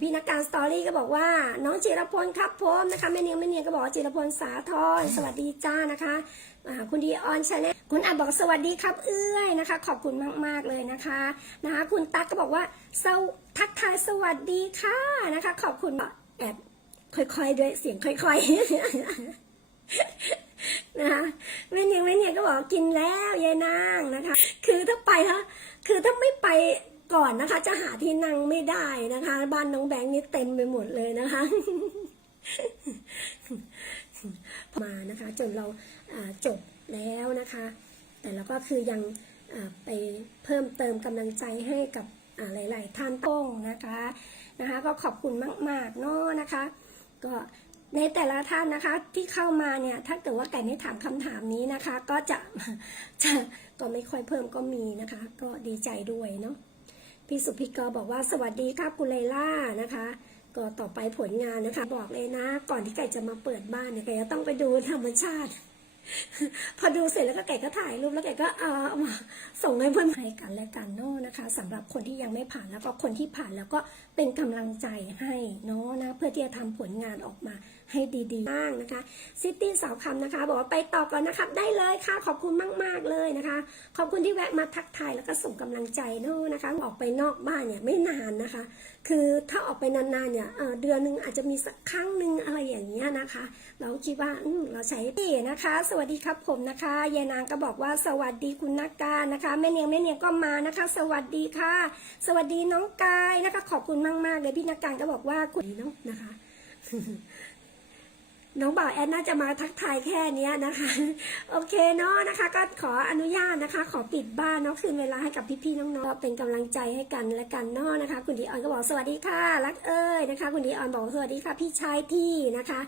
พี่นักการสตอรี่ก็บอกว่า น้องจิรพลครับผมนะคะแม่เนียงแม่เนียงก็บอกจิรพลสาธรสวัสดีจ้านะคะคุณดีออนชาแนลคุณอาบอกสวัสดีครับ เอื้อยนะคะ ขอบคุณมาก ๆ เลยนะคะนะคะ คุณตั๊กก็บอกว่าสวทักทายสวัสดีค่ะนะคะ ขอบคุณแอบค่อยๆด้วยเสียงค่อยๆนะคะแม่เนียงแม่เนียงก็บอกกินแล้วยายนางนะคะ คือถ้าไปถ้าคือถ้าไม่ไป ก่อนนะคะ จะหาที่นั่งไม่ได้นะคะ บ้านน้องแบงค์นี่เต็มไปหมดเลยนะคะ มานะคะ จนเราาจบแล้วนะคะ แต่เราก็คือยังไปเพิ่มเติมกำลังใจให้กับหลาย ๆ ท่านโป้งนะคะนะคะ ก็ขอบคุณมาก ๆ เนาะนะคะ ก็ในแต่ละท่านนะคะที่เข้ามาเนี่ยถ้าเกิดว่าไก่ไม่ถามคำถามนี้นะคะ ก็จะจะก็ไม่ค่อยเพิ่มก็มีนะคะ ก็ดีใจด้วยเนาะ พี่สุพิกรบอกว่าสวัสดีครับคุณเลล่านะคะ ก็ต่อไปผลงานนะคะ บอกเลยนะ ก่อนที่ไก่จะมาเปิดบ้านเนี่ยไก่จะต้องไปดูธรรมชาติ พอดูเสร็จแล้วก็ไก่ก็ถ่ายรูปแล้วไก่ก็เอามาส่งให้เพื่อนให้กันและกันเนาะนะคะสำหรับคนที่ยังไม่ผ่านแล้วก็คนที่ผ่านแล้วก็เป็นกำลังใจให้เนาะนะเพื่อที่จะทำผลงานออกมาให้ดีๆบ้างนะคะซิตี้สาวคำนะคะ บอกว่าไปต่อก่อนนะครับ ได้เลยค่ะ ขอบคุณมาก ๆ เลยนะคะ ขอบคุณที่แวะมาทักทายแล้วก็ส่งกำลังใจเนาะนะคะ ออกไปนอกบ้านเนี่ยไม่นานนะคะ คือถ้าออกไปนานๆเนี่ยเเดือนหนึ่งอาจจะมีสักครั้งหนึ่งอะไรอย่างเงี้ยนะคะ เราคิดว่าเราใช้ดีนะคะ สวัสดีครับผมนะคะยายนางก็บอกว่าสวัสดีคุณนักการนะคะแม่เนียงแม่เนียงก็มานะคะ สวัสดีค่ะ สวัสดีน้องกายนะคะ ขอบคุณมากๆเลยพี่นักการก็บอกว่าคุณเนาะนะคะ น้องบ่าวแอนน่าจะมาทักทายแค่นี้นะคะ โอเคเนาะนะคะ ก็ขออนุญาตนะคะ ขอปิดบ้านเนาะคืนเวลาให้กับพี่ๆน้องๆเป็นกำลังใจให้กันและกันเนาะนะคะ คุณดีออนก็บอกสวัสดีค่ะ รักเอ้ยนะคะ คุณดีออนบอกสวัสดีค่ะ พี่ชายที่นะคะ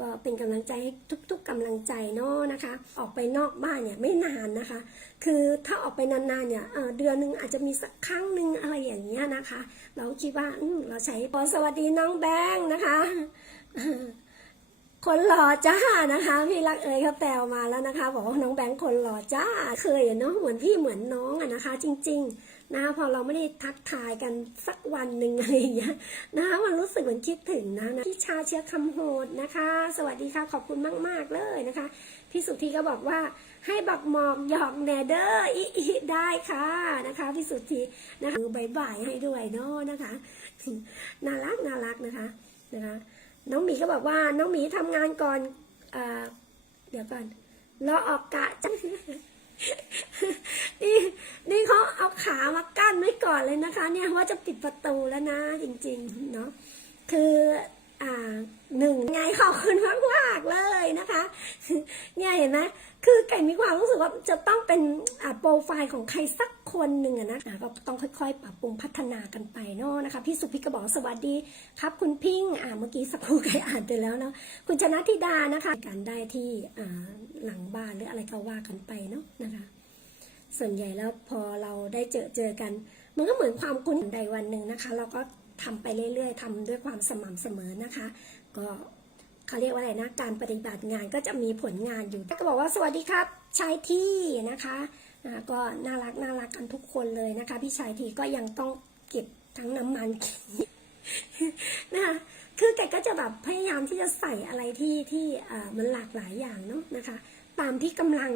ก็เป็นกำลังใจให้ทุก ๆกำลังใจเนาะนะคะ ออกไปนอกบ้านเนี่ยไม่นานนะคะ คือถ้าออกไปนานๆเนี่ยเเดือนหนึ่งอาจจะมีสักครั้งหนึ่งอะไรอย่างเงี้ยนะคะ เราคิดว่าเราใช้ขอสวัสดีน้องแบงค์นะคะ คนหล่อจ้านะคะ พี่รักเอ๋ยเขาแปลมาแล้วนะคะ บอกว่าน้องแบงค์คนหล่อจ้าเคยเนาะเหมือนพี่เหมือนน้องอะนะคะ จริง ๆ นะคะพอเราไม่ได้ทักทายกันสักวันหนึ่งอะไรอย่างเงี้ยนะคะมันรู้สึกเหมือนคิดถึงนะนะพี่ชาเชื้อคำโหดนะคะ สวัสดีค่ะขอบคุณมาก ๆ เลยนะคะ พี่สุธีก็บอกว่าให้บักหมอกหยอกแนเดอร์อีอีได้ค่ะนะคะพี่สุธีนะคะบายบายให้ด้วยเนาะนะคะน่ารักน่ารักนะคะนะคะ น้องหมีก็บอกว่าน้องหมีทำงานก่อนอเดี๋ยวก่อนรอออกกะจังนี่นี่เขาเอาขามากั้นไว้ก่อนเลยนะคะ เนี่ยว่าจะปิดประตูแล้วนะจริง ๆ เนาะคือ อ่าหนึ่งไงขอบคุณมากมากเลยนะคะเนี่ยเห็นไหมคือไก่มีความรู้สึกว่าจะต้องเป็นโปรไฟล์ของใครสักคนหนึ่งอะนะก็ต้องค่อยๆ ปรับปรุงพัฒนากันไปเนาะนะคะพี่สุพิกก็บอกสวัสดีครับ คุณพิงค์อ่าเมื่อกี้สักครู่ไก่อ่านไปแล้วเนาะคุณชนะธิดานะคะการได้ที่หลังบ้านหรืออะไรก็ว่ากันไปเนาะนะคะส่วนใหญ่แล้วพอเราได้เจอเจอกัน มันก็เหมือนความคุ้นใดวันหนึ่งนะคะ เราก็ ทำไปเรื่อยๆทำด้วยความสม่ำเสมอนะคะ ก็เขาเรียกว่าอะไรนะ การปฏิบัติงานก็จะมีผลงานอยู่ก็บอกว่าสวัสดีครับชายที่นะคะอ่าก็น่ารักน่ารักกันทุกคนเลยนะคะ พี่ชายทีก็ยังต้องเก็บทั้งน้ำมันนะคะคือแกก็จะแบบพยายามที่จะใส่อะไรที่ที่มันหลากหลายอย่างเนาะนะคะ ตามที่กำลัง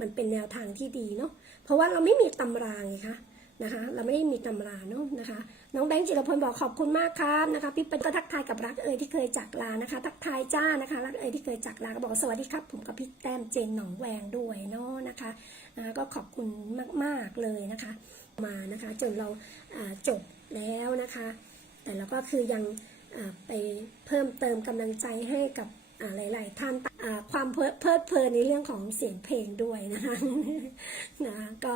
มันเป็นแนวทางที่ดีเนาะเพราะว่าเราไม่มีตำราไงคะ นะคะเราไม่ได้มีตำราเนาะนะคะ น้องแบงค์จิรพลบอกขอบคุณมากครับนะคะพี่เป็นก็ทักทายกับรักเอ่ยที่เคยจากลานะคะ ทักทายจ้านะคะ รักเอ่ยที่เคยจากลาก็บอกสวัสดีครับ ผมกับพี่แต้มเจนหนองแวงด้วยเนาะนะคะนะคะก็ขอบคุณมากๆเลยนะคะ มานะคะจนเราจบแล้วนะคะ แต่เราก็คือยังไปเพิ่มเติมกำลังใจให้กับอ่าหลาย ๆ ท่านความเพลิดเพลิดเพลินในเรื่องของเสียงเพลงด้วยนะคะนะก็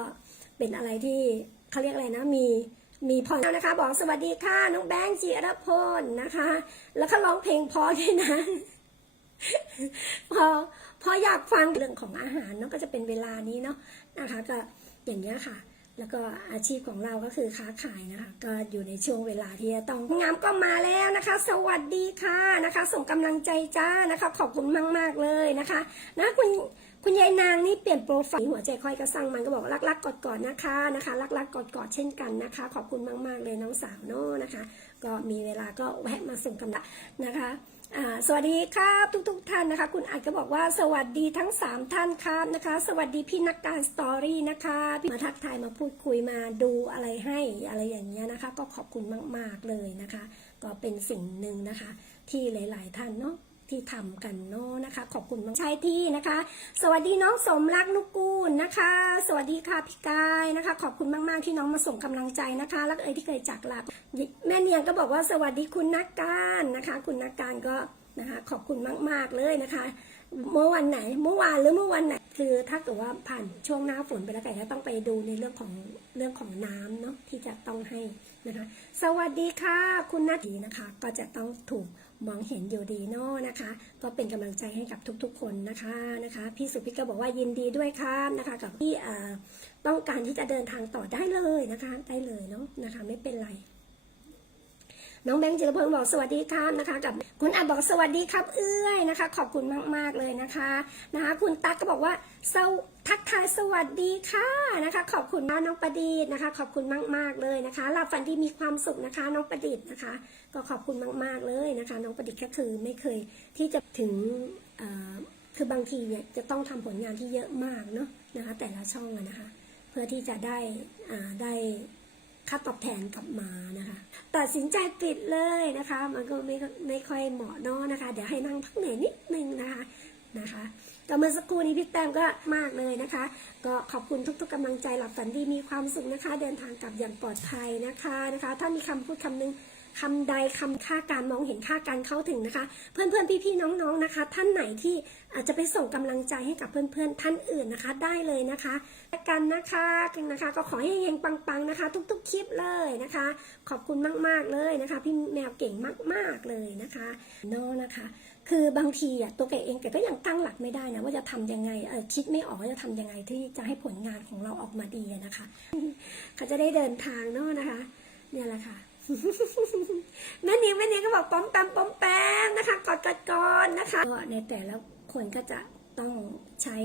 เป็นอะไรที่ เขาเรียกอะไรนะมีมีพอนะคะ บอกสวัสดีค่ะน้องแบงค์จิรพลนะคะ แล้วก็ร้องเพลงพอด้วยนะ พอพออยากฟังเรื่องของอาหารเนาะก็จะเป็นเวลานี้เนาะนะคะ ก็อย่างเงี้ยค่ะ แล้วก็อาชีพของเราก็คือค้าขายนะคะ ก็อยู่ในช่วงเวลาที่จะต้องงามก็มาแล้วนะคะ สวัสดีค่ะนะคะ ส่งกำลังใจจ้านะคะ ขอบคุณมาก ๆเลยนะคะ นะคุณ คุณยายนางนี่เปลี่ยนโปรไฟล์หัวใจค่อยกระสังมันก็บอกรักๆกอดๆนะคะนะคะรักๆกอดๆเช่นกันนะคะ ขอบคุณมากๆเลยน้องสาวเนาะนะคะ ก็มีเวลาก็แวะมาส่งกำลังนะคะสวัสดีครับทุกๆท่านนะคะ คุณอัดก็บอกว่าสวัสดีทั้ง 3 ท่านครับนะคะ สวัสดีพี่นักการสตอรี่นะคะมาทักทายมาพูดคุยมาดูอะไรให้อะไรอย่างเงี้ยนะคะ ก็ขอบคุณมาก ๆเลยนะคะ ก็เป็นสิ่งหนึ่งนะคะ ที่หลาย ๆ ท่านเนาะ ที่ทำกันเนาะนะคะ ขอบคุณมากใช่ที่นะคะ สวัสดีน้องสมรักนุกูลนะคะ สวัสดีค่ะพี่กายนะคะ ขอบคุณมากๆที่น้องมาส่งกำลังใจนะคะแล้วก็เอ๋ยที่เคยจากลาแม่เนียงก็บอกว่าสวัสดีคุณนักการนะคะ คุณนักการก็นะคะ ขอบคุณมาก ๆเลยนะคะเมื่อวันไหนเมื่อวานหรือเมื่อวันไหนคือถ้าเกิดว่าผ่านช่วงหน้าฝนไปแล้วไก่ก็ต้องไปดูในเรื่องของเรื่องของน้ำเนาะที่จะต้องให้นะคะ สวัสดีค่ะ คุณนาทีนะคะ ก็จะต้องถูก มองเห็นอยู่ดีเนาะนะคะ ก็เป็นกำลังใจให้กับทุกๆ คนนะคะนะคะพี่สุพิทก็บอกว่ายินดีด้วยครับนะคะ กับที่เอ่อต้องการที่จะเดินทางต่อได้เลยนะคะ ได้เลยเนาะนะคะ ไม่เป็นไร น้องแบงค์จิรพงศ์บอกสวัสดีครับนะคะ กับคุณอาบอกสวัสดีครับ เอื้อยนะคะ ขอบคุณมาก ๆ เลยนะคะนะคะ คุณตั๊กก็บอกว่าสทักทายสวัสดีค่ะนะคะ ขอบคุณน้องประดิษฐ์นะคะ ขอบคุณมาก ๆเลยนะคะหลับฝันที่มีความสุขนะคะ น้องประดิษฐ์นะคะ ก็ขอบคุณมาก ๆเลยนะคะ น้องประดิษฐ์ก็คือไม่เคยที่จะถึงคือบางทีเนี่ยจะต้องทำผลงานที่เยอะมากเนาะนะคะ แต่ละช่องนะคะ เพื่อที่จะได้ได้ ค่าตอบแทนกลับมานะคะ ตัดสินใจปิดเลยนะคะ มันก็ไม่ไม่ค่อยเหมาะเนาะนะคะ เดี๋ยวให้นั่งพักเหนื่อยนิดนึงนะคะนะคะก็เมื่อสักครู่นี้พี่แต้มก็มากเลยนะคะ ก็ขอบคุณทุกๆกำลังใจหลับฝันดีมีความสุขนะคะ เดินทางกลับอย่างปลอดภัยนะคะนะคะ ถ้ามีคำพูดคำนึง คำใดคำค่าการมองเห็นค่าการเข้าถึงนะคะ เพื่อนๆพี่ๆน้องๆนะคะ ท่านไหนที่อาจจะไปส่งกำลังใจให้กับเพื่อนๆท่านอื่นนะคะ ได้เลยนะคะกันนะคะกันนะคะ ก็ขอให้เฮงปังๆนะคะ ทุกๆคลิปเลยนะคะ ขอบคุณมากๆเลยนะคะ พี่แมวเก่งมากๆเลยนะคะโน้นะคะ คือบางทีอะตัวแกเองแกก็ยังตั้งหลักไม่ได้นะว่าจะทำยังไงเออคิดไม่ออกว่าจะทำยังไงที่จะให้ผลงานของเราออกมาดีนะคะเขาจะได้เดินทางเนาะนะคะเนี่ยแหละค่ะ แม่นิงแม่นิงก็บอกป้อมแปมป้อมแปมนะคะกอดกอดกอดนะคะก็ในแต่ละคนก็จะต้องใช้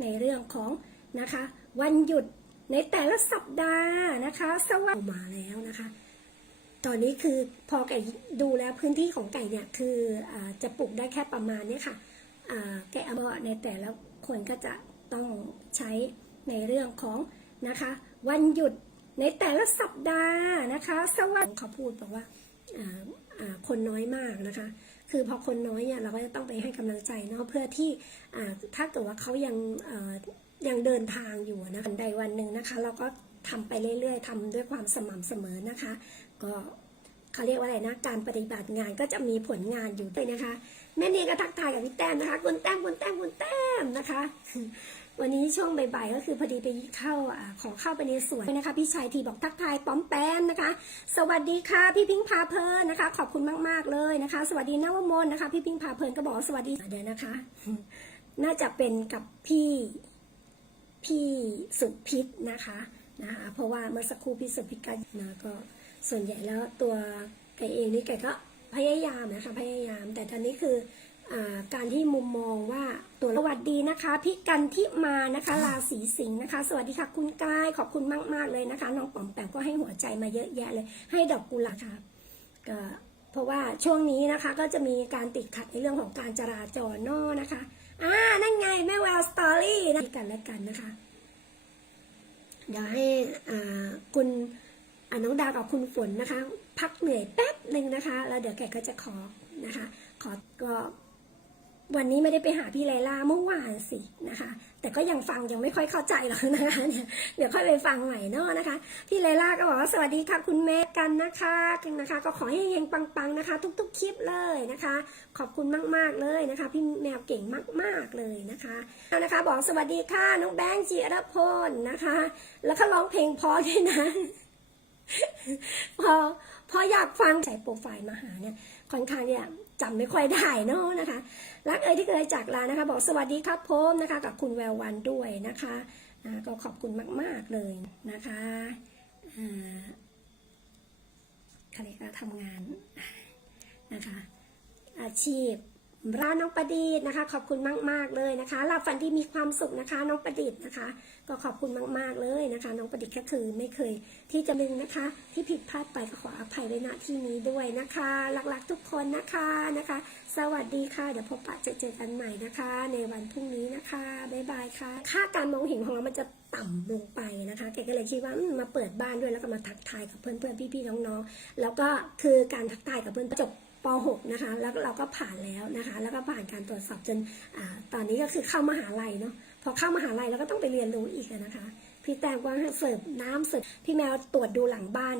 ในเรื่องของนะคะ วันหยุดในแต่ละสัปดาห์นะคะสวัสดีมาแล้วนะคะ ตอนนี้คือพอไก่ดูแล้วพื้นที่ของไก่เนี่ยคืออจะปลูกได้แค่ประมาณนี้ค่ะไก่อามาในแต่ละคนก็จะต้องใช้ในเรื่องของนะคะ วันหยุด ในแต่ละสัปดาห์นะคะสวัสดีเขาพูดบอกว่าอ่าอ่าคนน้อยมากนะคะ คือพอคนน้อยเนี่ยเราก็จะต้องไปให้กำลังใจเนาะเพื่อที่ถ้าเกิดว่าเขายังยังเดินทางอยู่นะคะวันใดวันหนึ่งนะคะ เราก็ทำไปเรื่อยๆทำด้วยความสม่ำเสมอนะคะ ก็เขาเรียกว่าอะไรนะการปฏิบัติงานก็จะมีผลงานอยู่ด้วยนะคะ แม่เนียก็ทักทายกับพี่แต้มนะคะคุณแต้มคุณแต้มคุณแต้มนะคะ วันนี้ช่วงบ่ายๆก็คือพอดีไปเข้าอขอเข้าไปในสวนนะคะ พี่ชายทีบอกทักทายป้อมแปมนะคะ สวัสดีค่ะพี่พิงพาเพลินนะคะ ขอบคุณมากๆเลยนะคะ สวัสดีนวมนนะคะ พี่พิงพาเพลินก็บอกสวัสดีเดี๋ยวนะคะ น่าจะเป็นกับพี่พี่สุพิษนะคะนะคะ เพราะว่าเมื่อสักครู่พี่สุพิษกันนะก็ส่วนใหญ่แล้วตัวไก่เองนี่ไก่ก็พยายามนะคะพยายาม แต่ตอนนี้คือ การที่มุมมองว่าตัวสวัสดีนะคะพี่กันที่มานะคะราศีสิงห์นะคะ สวัสดีค่ะคุณกายขอบคุณมาก ๆ เลยนะคะน้องป๋อมแปมก็ให้หัวใจมาเยอะแยะเลย ให้ดอกกุหลาบค่ะก็เพราะว่าช่วงนี้นะคะก็จะมีการติดขัดในเรื่องของการจราจรนอนะคะอ่านั่นไงแม่แววสตอรี่นะกันและกันนะคะ เดี๋ยวให้คุณน้องดาวกับคุณฝนนะคะ พักเหนื่อยแป๊บหนึ่งนะคะ แล้วเดี๋ยวแกก็จะขอนะคะ ขอก็ วันนี้ไม่ได้ไปหาพี่ไลล่าเมื่อวานสินะคะ แต่ก็ยังฟังยังไม่ค่อยเข้าใจหรอกนะคะเนี่ยเดี๋ยวค่อยไปฟังใหม่เนาะนะคะ พี่ไลล่าก็บอกว่าสวัสดีค่ะคุณแม่กันนะคะกันนะคะ ก็ขอให้เฮงปังๆนะคะ ทุก ๆ คลิปเลยนะคะ ขอบคุณมากๆเลยนะคะ พี่แมวเก่งมากๆเลยนะคะเอานะคะ บอกสวัสดีค่ะน้องแบงค์จิรพลนะคะ แล้วก็ร้องเพลงพอด้วยนะพอ พออยากฟังใส่โปรไฟล์มาหาเนี่ยค่อนข้างเนี่ยจำไม่ค่อยได้เนอะนะคะ รักเอ๋ยที่เคยจากลานะคะ บอกสวัสดีครับผมนะคะ กับคุณแวววันด้วยนะคะก็ขอบคุณมาก ๆ เลยนะคะอ่าเขาเรียกว่าทำงานนะคะ อาชีพ ร้านน้องประดิษฐ์นะคะ ขอบคุณมาก ๆ เลยนะคะหลับฝันที่มีความสุขนะคะ น้องประดิษฐ์นะคะ ก็ขอบคุณมาก ๆ เลยนะคะ น้องประดิษฐ์ก็คือไม่เคยที่จะลึงนะคะ ที่ผิดพลาดไปก็ขออภัยไว้ณที่นี้ด้วยนะคะหลักๆทุกคนนะคะนะคะ สวัสดีค่ะเดี๋ยวพบปะเจอกันใหม่นะคะ ในวันพรุ่งนี้นะคะบ๊ายบายค่ะ ค่าการมองเห็นของเรามันจะต่ำลงไปนะคะเก๋ก็เลยคิดว่ามมาเปิดบ้านด้วยแล้วก็มาทักทายกับเพื่อนๆพี่ๆน้องๆแล้วก็คือการทักทายกับเพื่อนจบ ป .6 นะคะ แล้วเราก็ผ่านแล้วนะคะ แล้วก็ผ่านการตรวจสอบจนอตอนนี้ก็คือเข้ามหาลัยเนาะ พอเข้ามหาลัยเราก็ต้องไปเรียนรู้อีกนะคะ พี่แตงก็เสิร์ฟน้ำเสิร์ฟพี่แมวตรวจดูหลังบ้าน